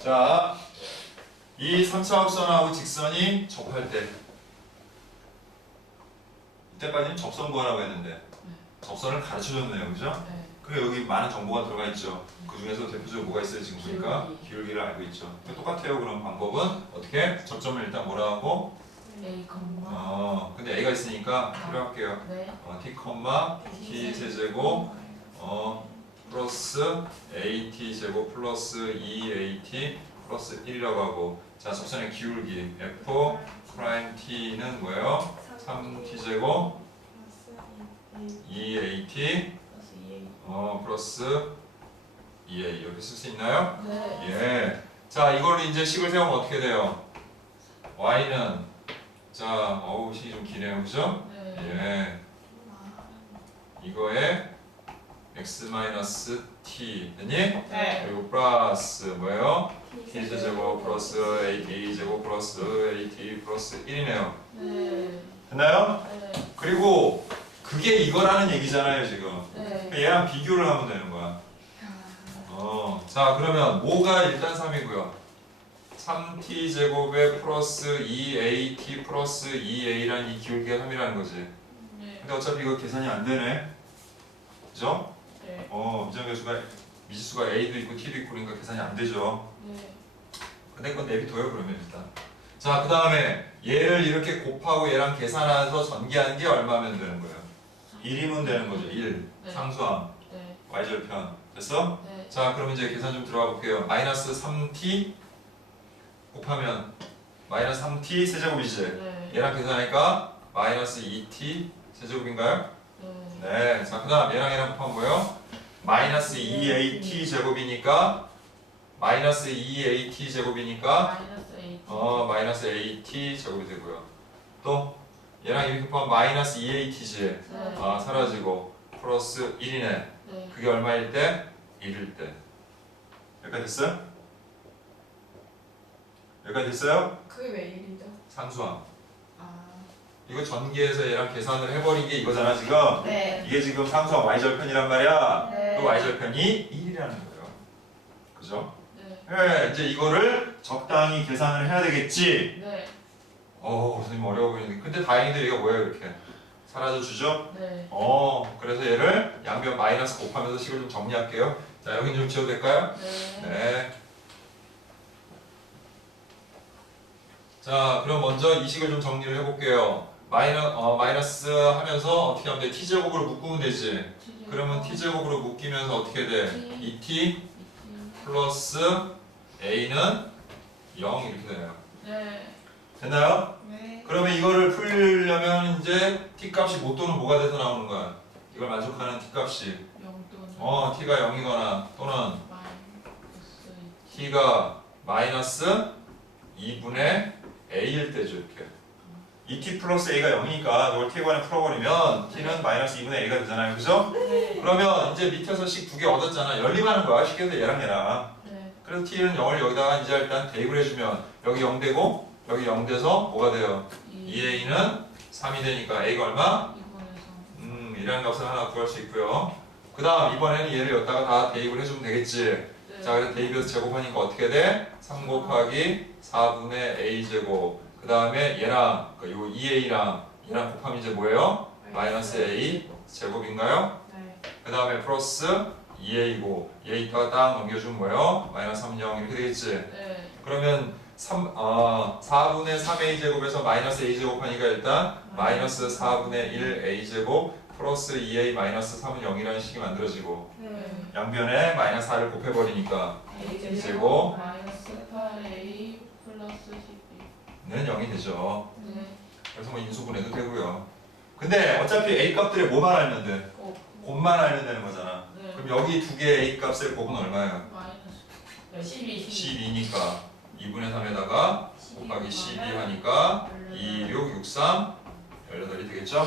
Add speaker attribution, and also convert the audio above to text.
Speaker 1: 자, 이 3차 합선하고 직선이 접할 때 이때까지는 접선 구하라고 했는데 접선을 가르쳐줬네요, 그죠?
Speaker 2: 네.
Speaker 1: 그리고 여기 많은 정보가 들어가 있죠. 그 중에서 대표적으로 뭐가 있어요? 지금 보니까
Speaker 2: 기울기.
Speaker 1: 기울기를 알고 있죠. 똑같아요. 그럼 방법은 어떻게? 접점을 일단 뭐라 하고?
Speaker 2: A 컴마
Speaker 1: 어, 근데 A가 있으니까 필요할게요.
Speaker 2: 네.
Speaker 1: 어, T 컴마 T 세제곱 어 플러스 AT 제곱 플러스 2AT 플러스 1이라고 하고 자 접선의 기울기 F 프라임 T는 뭐예요? 3T 제곱 2AT
Speaker 2: 플러스 2A
Speaker 1: 어 플러스 2A 이렇게 쓸 수 있나요?
Speaker 2: 네.
Speaker 1: 예. 자 이걸로 이제 식을 세우면 어떻게 돼요? Y는 자 어우 식이 좀 기네요 그죠?
Speaker 2: 네.
Speaker 1: 예. 이거에 x 마이너스 t 됐니?
Speaker 2: 네.
Speaker 1: 그리고 플러스 뭐예요? t 제곱 플러스 at 제곱 플러스 at 플러스 1이네요.
Speaker 2: 네.
Speaker 1: 됐나요?
Speaker 2: 네.
Speaker 1: 그리고 그게 이거라는 얘기잖아요 지금.
Speaker 2: 네.
Speaker 1: 얘랑 비교를 하면 되는 거야. 어, 자 그러면 뭐가 일단 3이고요. 3t 제곱에 플러스 2at 플러스 2a라는 이 기울기가 3이라는 거지.
Speaker 2: 네.
Speaker 1: 근데 어차피 이거 계산이 안 되네. 그죠?
Speaker 2: 네.
Speaker 1: 어, 미정계수가 미지수가 a도 있고 t도 있고 그러니까 계산이 안 되죠.
Speaker 2: 네.
Speaker 1: 근데 그건 내비둬요 그러면 일단. 자, 그 다음에 얘를 이렇게 곱하고 얘랑 계산해서 전개하는 게 얼마면 되는 거예요? 1이면 되는 거죠. 1.
Speaker 2: 네.
Speaker 1: 상수함.
Speaker 2: 네.
Speaker 1: y절편. 됐어?
Speaker 2: 네.
Speaker 1: 자, 그럼 이제 계산 좀 들어가 볼게요. 마이너스 3t 곱하면 마이너스 3t 세제곱이지.
Speaker 2: 네.
Speaker 1: 얘랑 계산하니까 마이너스 2t 세제곱인가요?
Speaker 2: 네.
Speaker 1: 네. 자, 그 다음 얘랑 얘랑 곱하면 뭐예요? 마이너스 2at 제곱이니까 마이너스 2at 제곱이니까
Speaker 2: 마이너스 A
Speaker 1: 어 마이너스 at 제곱이 되고요. 또 얘랑 이렇게 곱하면 마이너스 2at지.
Speaker 2: 네.
Speaker 1: 아 사라지고 플러스 1이네.
Speaker 2: 네.
Speaker 1: 그게 얼마일 때? 1일 때. 여기까지 됐어요? 여기까지 됐어요?
Speaker 3: 그게 왜 일이죠?
Speaker 1: 상수함.
Speaker 3: 아,
Speaker 1: 이거 전개해서 얘랑 계산을 해버린 게 이거잖아 지금.
Speaker 3: 네.
Speaker 1: 이게 지금 상수함 y절편이란 말이야.
Speaker 2: 네.
Speaker 1: 그 y절편이 1이라는 거예요. 그죠?
Speaker 2: 네.
Speaker 1: 네, 이제 이거를 적당히 계산을 해야 되겠지.
Speaker 2: 네.
Speaker 1: 어, 선생님 어려워 보이는데. 근데 다행히도 얘가 뭐예요, 이렇게? 사라져 주죠?
Speaker 2: 네.
Speaker 1: 어, 그래서 얘를 양변 마이너스 곱하면서 식을 좀 정리할게요. 자, 여긴 좀 지워도 될까요?
Speaker 2: 네.
Speaker 1: 네. 자, 그럼 먼저 이 식을 좀 정리를 해볼게요. 마이너, 어, 마이너스 하면서 어떻게 하면 돼? t제곱으로 묶으면 되지. 그러면 t제곱으로 묶이면서 어떻게 돼? 2t 플러스 a는 0 이렇게 되네요.
Speaker 2: 네.
Speaker 1: 됐나요?
Speaker 3: 네.
Speaker 1: 그러면 이거를 풀려면 이제 t 값이 못 또는 뭐가 돼서 나오는 거야? 이걸 만족하는 t 값이
Speaker 2: 영도는
Speaker 1: 어 t가 0이거나 또는
Speaker 2: 마이너스
Speaker 1: t가 마이너스 2분의 a일 때죠 이렇게 2t 플러스 a가 0이니까 이걸 t에 관해 풀어버리면 t는 마이너스 2분의 a가 되잖아요 그죠?
Speaker 2: 네.
Speaker 1: 그러면 이제 밑에서 식 두 개 얻었잖아 연립하는 거야 쉽게 해서 얘랑 얘랑
Speaker 2: 네.
Speaker 1: 그래서 t는 0을 여기다가 이제 일단 대입을 해주면 여기 0 되고 여기 0 돼서 뭐가 돼요? 2a는 3이 되니까 a가 얼마?
Speaker 2: 2분의
Speaker 1: 음, 이라는 값을 하나 구할 수 있고요. 그 다음 이번에는 얘를 여기다가 다 대입을 해주면 되겠지.
Speaker 2: 3.
Speaker 1: 자, 그래서 대입해서 제곱하니까 어떻게 돼? 3 곱하기 4분의 a 제곱. 그 다음에 얘랑 그요 2a랑 얘랑 곱하면 이제 뭐예요? 마이너스 a 제곱인가요?
Speaker 3: 네.
Speaker 1: 그 다음에 플러스 2a고 얘 이따가 딱 넘겨주면 뭐예요? 마이너스 3, 0 이렇게 되겠지.
Speaker 2: 네.
Speaker 1: 그러면 3, 어, 4분의 3a 제곱에서 마이너스 a 제곱하니까 일단 마이너스 4분의 1 a 제곱 플러스 2a 마이너스 3은 0이라는 식이 만들어지고
Speaker 3: 네.
Speaker 1: 양변에 마이너스 4를 곱해버리니까
Speaker 2: A
Speaker 1: 제곱
Speaker 2: 마이너스 8A 플러스 12.
Speaker 1: 는 0이 되죠.
Speaker 2: 네.
Speaker 1: 그래서 뭐 인수분해도 되고요. 근데 어차피 a 값들의 뭐만 알면 돼?
Speaker 2: 곱.
Speaker 1: 곱만 알면 되는 거잖아.
Speaker 2: 네.
Speaker 1: 그럼 여기 두 개의 a 값의 곱은 얼마예요?
Speaker 2: 마이너스 12.
Speaker 1: 12니까 2분의 3에다가 곱하기 12 하니까 2, 6, 6, 3, 18이 되겠죠?